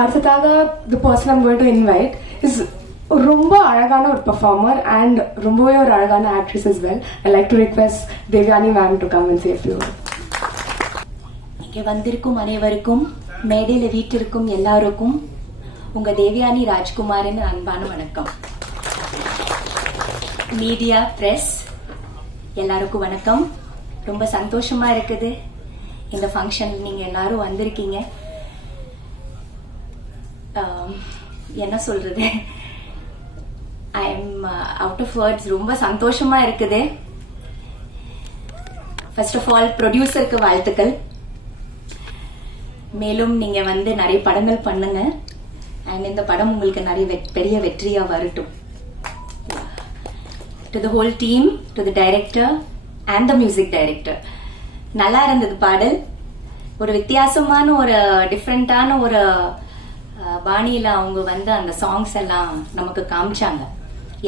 அடுத்ததாக the person I'm going to invite is ரொம்ப அழகான ஒரு பெர்ஃபார்மர் அண்ட் ரொம்பவே ஒரு அழகான actress is well I like to request Devyani ma'am to come and safe you இங்கே வந்திருக்கும் அனைவருக்கும் மேடையில் வீட்டிற்கும் எல்லாருக்கும் உங்க தேவியானி ராஜ்குமாரின் அன்பான வணக்கம். மீடியா பிரஸ் எல்லாருக்கும் வணக்கம். ரொம்ப சந்தோஷமா இருக்குது. இந்த ஃபங்க்ஷன் நீங்க எல்லாரும் வந்திருக்கீங்க. Um, என்ன சொல்றது? I am out of words ரொம்ப சந்தோஷமா இருக்குது. ஃபர்ஸ்ட் ஆஃப் ஆல் ப்ரொடியூசருக்கு வாழ்த்துக்கள். மேலும் நீங்க வந்து நிறைய படங்கள் பண்ணுங்க. அண்ட் இந்த படம் உங்களுக்கு நிறைய பெரிய வெற்றியா வரட்டும். To the whole team to the director and the music director நல்லா இருந்தது பாடல். ஒரு வித்தியாசமான ஒரு டிஃப்ரெண்டான ஒரு பாணியில அவங்க வந்து அந்த சாங்ஸ் எல்லாம் நமக்கு காமிச்சாங்க.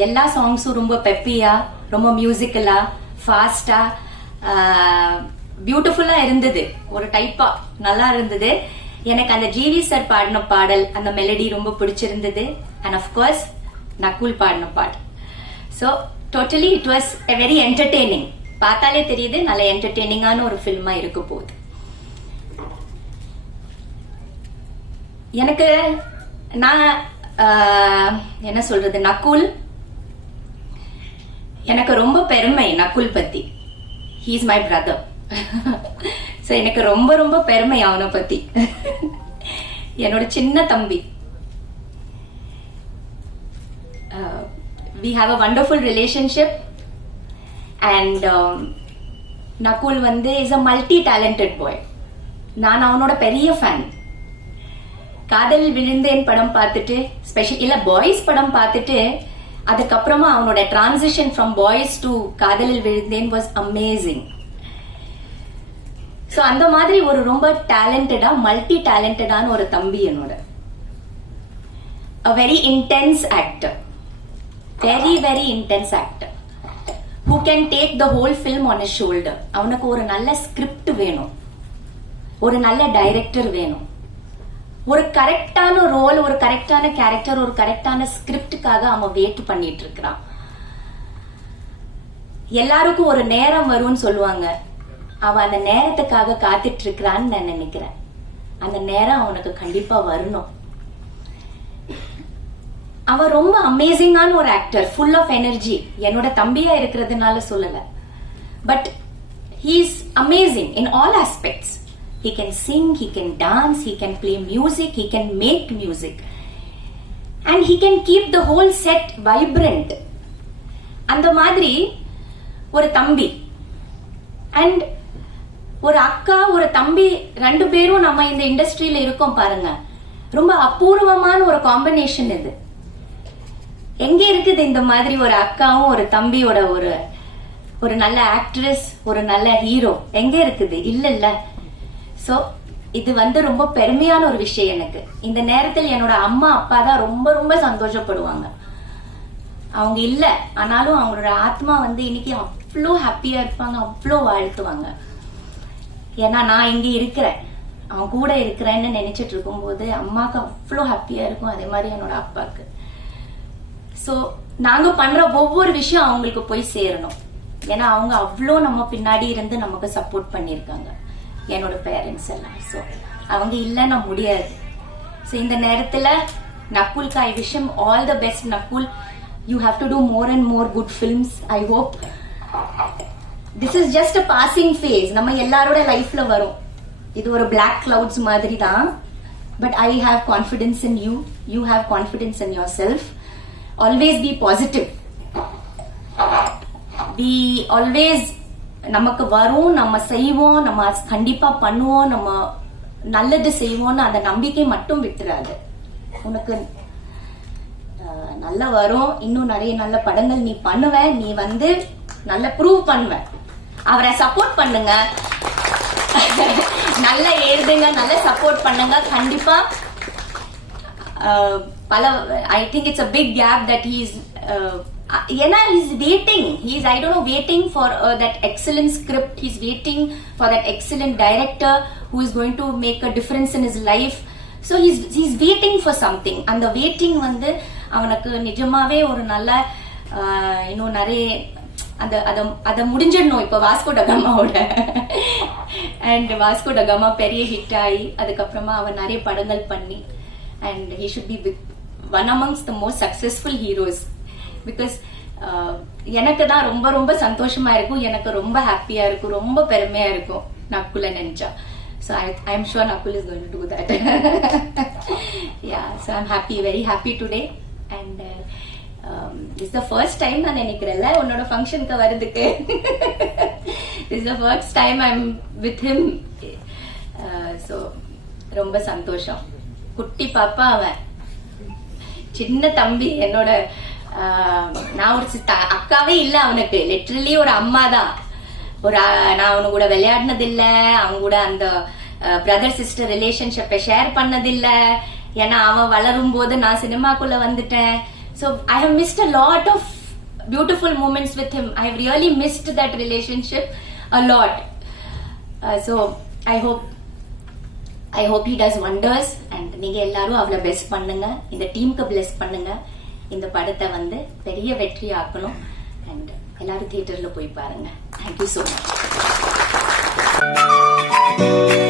எல்லா சாங்ஸும் ரொம்ப பெப்பியா ரொம்ப மியூசிக்கலா ஃபாஸ்டா பியூட்டிஃபுல்லா இருந்தது. ஒரு டைப்பா நல்லா இருந்தது. எனக்கு அந்த ஜிவி சார் பாடின பாடல் அந்த மெலடி ரொம்ப பிடிச்சிருந்தது. அண்ட் அஃப்கோர்ஸ் நக்குல் பாடின பாடல். So totally it was a very entertaining பார்த்தாலே தெரியுது நல்ல என்டர்டெய்னிங்கான ஒரு ஃபில்மா இருக்க போகுது. எனக்கு நான் என்ன சொல்றது நக்குல் எனக்கு ரொம்ப பெருமை நக்குல் பத்தி. ஹீஸ் மை பிரதர் ஸோ எனக்கு ரொம்ப ரொம்ப பெருமை அவனை பத்தி. என்னோட சின்ன தம்பி. We have a wonderful relationship and Nakul வந்து is a multi talented boy நான் அவனோட பெரிய ஃபேன் காதல் விழுந்தேன் படம் பார்த்துட்டு ஸ்பெஷல் இல்ல பாய்ஸ் படம் பார்த்துட்டு அதுக்கப்புறமா அவனோட டிரான்சிஷன் ஃப்ரம் பாய்ஸ் டு காதலில் விழுந்தேன் வாஸ் அமேசிங் ஸோ அந்த மாதிரி ஒரு ரொம்ப டேலண்டடா மல்டி டேலண்டடான ஒரு தம்பி என்னோட. A very intense actor very very intense actor who can take the whole film on his shoulder. அவனுக்கு ஒரு நல்ல ஸ்கிரிப்ட் வேணும். ஒரு நல்ல டைரக்டர் வேணும். ஒரு கரெக்டான ரோல் ஒரு கரெக்டான கேரக்டர் ஒரு கரெக்டான ஸ்கிரிப்டுக்காக அவன் வெயிட் பண்ணிட்டு இருக்கிறான். எல்லாருக்கும் ஒரு நேரம் வரும்னு சொல்லுவாங்க. அவன் அந்த நேரத்துக்காக காத்துட்டு இருக்கிறான்னு நான் நினைக்கிறேன். அந்த நேரம் அவனுக்கு கண்டிப்பா வரணும். அவன் ரொம்ப அமேசிங்கான ஒரு ஆக்டர் ஃபுல் ஆஃப் எனர்ஜி என்னோட தம்பியா இருக்கிறதுனால சொல்லல. But he's amazing in all aspects He can sing, he can dance, he can play music, he can make music. And he can keep the whole set vibrant. அந்த மாதிரி ஒரு தம்பி. And ஒரு அக்கா ஒரு தம்பி ரெண்டு பேரும் நம்ம இந்த இண்டஸ்ட்ரியில இருக்கோம் பாருங்க. ரொம்ப அபூர்வமான ஒரு காம்பினேஷன் இது. எங்க இருக்குது இந்த மாதிரி ஒரு அக்காவும் ஒரு தம்பியோட ஒரு ஒரு நல்ல ஆக்ட்ரஸ் ஒரு நல்ல ஹீரோ எங்க இருக்குது? இல்ல இல்ல சோ இது வந்து ரொம்ப பெருமையான ஒரு விஷயம் எனக்கு. இந்த நேரத்தில் என்னோட அம்மா அப்பா தான் ரொம்ப ரொம்ப சந்தோஷப்படுவாங்க. அவங்க இல்ல ஆனாலும் அவங்களோட ஆத்மா வந்து இன்னைக்கு அவ்வளோ ஹாப்பியா இருப்பாங்க அவ்வளோ வாழ்த்துவாங்க. ஏன்னா நான் இங்க இருக்கிறேன். அவன் கூட இருக்கிறேன்னு நினைச்சிட்டு இருக்கும்போது அம்மாக்கு அவ்வளோ ஹாப்பியா இருக்கும் அதே மாதிரி என்னோட அப்பாக்கு. ஸோ நாங்க பண்ற ஒவ்வொரு விஷயம் அவங்களுக்கு போய் சேரணும். ஏன்னா அவங்க அவ்வளோ நம்ம பின்னாடி இருந்து நமக்கு சப்போர்ட் பண்ணியிருக்காங்க. என்னோட பேரண்ட்ஸ் எல்லாம். ஸோ அவங்க இல்லைன்னா முடியாது. ஸோ இந்த நேரத்தில் நக்குல்க்கு I wish him all the best Nakul. You have to do more and more good films I hope this is just a passing phase நம்ம எல்லாரோட லைஃப்ல வரும். இது ஒரு பிளாக் கிளவுட்ஸ் மாதிரி தான் but I have confidence in you you have confidence in yourself always be positive be always நமக்கு வரும் நம்ம செய்வோம் நம்ம கண்டிப்பா பண்ணுவோம் நம்ம நல்லது செய்வோம்னு அந்த நம்பிக்கை மட்டும் விட்டுறாது. உனக்கு நல்லா வரும் இன்னும் நிறைய நல்ல படங்கள் நீ பண்ணுவ நீ வந்து நல்ல ப்ரூவ் பண்ணுவ. அவரை சப்போர்ட் பண்ணுங்க. நல்ல எழுதுங்க நல்ல சப்போர்ட் பண்ணுங்க. கண்டிப்பா பல I think it's a big gap that he's ஏன்னா is waiting he's I don't know waiting for that excellent script he's waiting for that excellent director who is going to make a difference in is life so he's he's waiting for something அந்த வெயிட்டிங் வந்து அவனுக்கு நிஜமாவே ஒரு நல்ல uh, இன்னும் நிறைய அந்த அதை அதை முடிஞ்சிடணும். இப்போ வாஸ்கோ டகாமாவோட அண்ட் வாஸ்கோ டகாமா பெரிய ஹிட் ஆகி அதுக்கப்புறமா அவன் நிறைய படங்கள் பண்ணி and he should be with one amongst the most successful heroes because uh, எனக்கு தான் ரொம்ப ரொம்ப சந்தோஷமா இருக்கும். எனக்கு ரொம்ப ஹாப்பியா இருக்கும். ரொம்ப பெருமையா இருக்கும். நக்குல நினைச்சா. So I I am Nakul is going to that yeah so I'm happy very happy today and is the first time நான் நினைக்கிறேன்ல உன்னோட ஃபங்க்ஷனுக்கு வர்றதுக்கு. Is the first time I with him so ரொம்ப சந்தோஷம். குட்டி பாப்பா அவன். சின்ன தம்பி என்னோட நான் ஒரு சித்த- அக்காவே இல்ல அவனுக்கு. லிட்ரலி ஒரு அம்மா தான் ஒரு நான் அவனு கூட விளையாடினது இல்ல அவங்க கூட அந்த பிரதர் சிஸ்டர் ரிலேஷன்ஷிப்பை ஷேர் பண்ணது இல்ல ஏன்னா அவன் வளரும் போது நான் சினிமாக்குள்ள வந்துட்டேன். So I have missed a lot of beautiful moments with him I have really missed that relationship a lot so I hope I hope he does wonders and நீங்க எல்லாரும் அவளை பெஸ்ட் பண்ணுங்க. இந்த டீமுக்கு பிளெஸ் பண்ணுங்க. இந்த படத்தை வந்து பெரிய வெற்றி ஆக்கணும் அண்ட் எல்லாரும் தியேட்டர்ல போய் பாருங்க. Thank you so much